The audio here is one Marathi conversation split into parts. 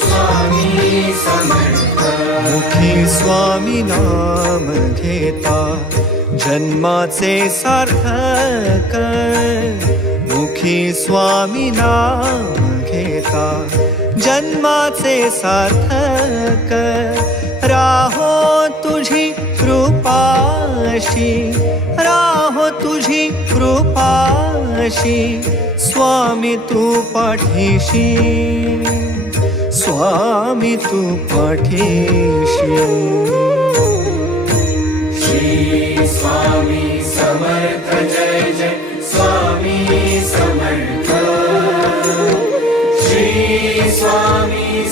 स्वामी मुखी स्वामी नाम घेता जन्माचे सार्थक मुखी स्वामी नाम घेता जन्माचे सार्थक राहो तुझी कृपाशी राहो तुझी कृपा स्वामी तु पठिषि स्वामी तु पठिषि श्री स्वामी समर्थ जय जय स्वामी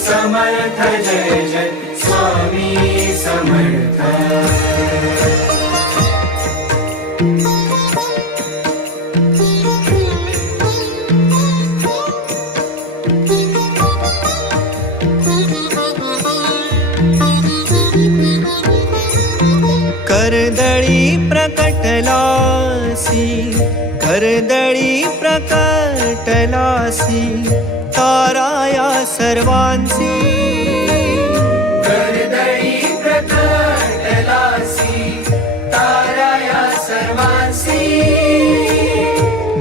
समर्थ करदळी प्रकटलासी करदळी प्रकटलासी ताराया सर्वांसी ताराया सर्वांसी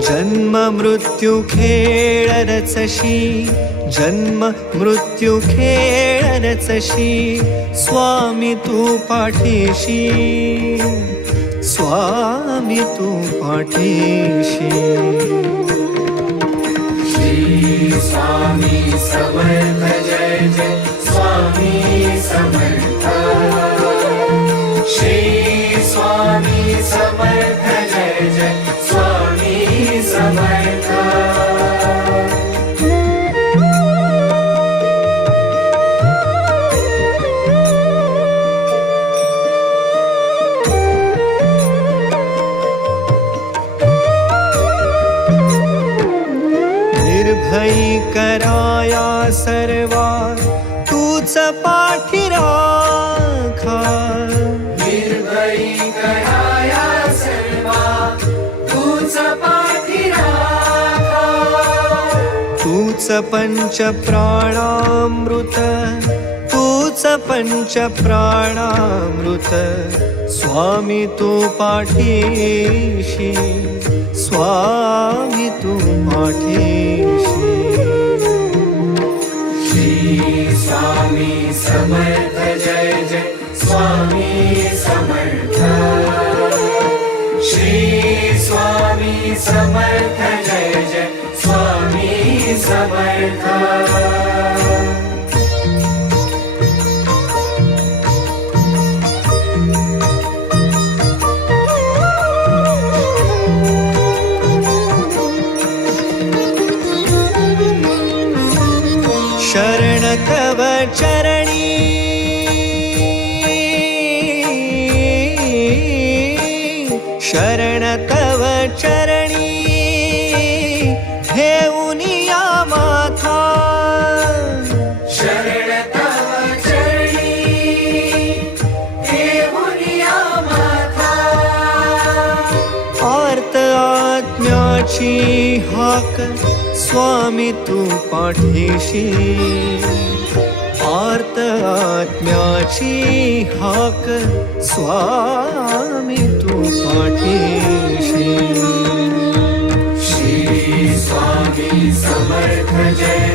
जन्म मृत्यू खेळ रचशी जन्म मृत्यू खेळ रचशी स्वामी तू पाठीशी स्वामी तू पाठीशी श्री स्वामी समर्थ जय जय हई कराया सर्वा तूच पाठीराखा निर्भयी कराया सर्वा तूच पाठीराखा तूच पंच प्राणामृत तूच पंच प्राणामृत स्वामी तू पाठीशी स्वामी तू पाठी समर्थ जय जय स्वामी समर्थ चरणी शरण शी हाक स्वामी तू पाठीशी आर्त आत्म्याची हाक स्वामी तू पाठीशी श्री स्वामी समर्थ जय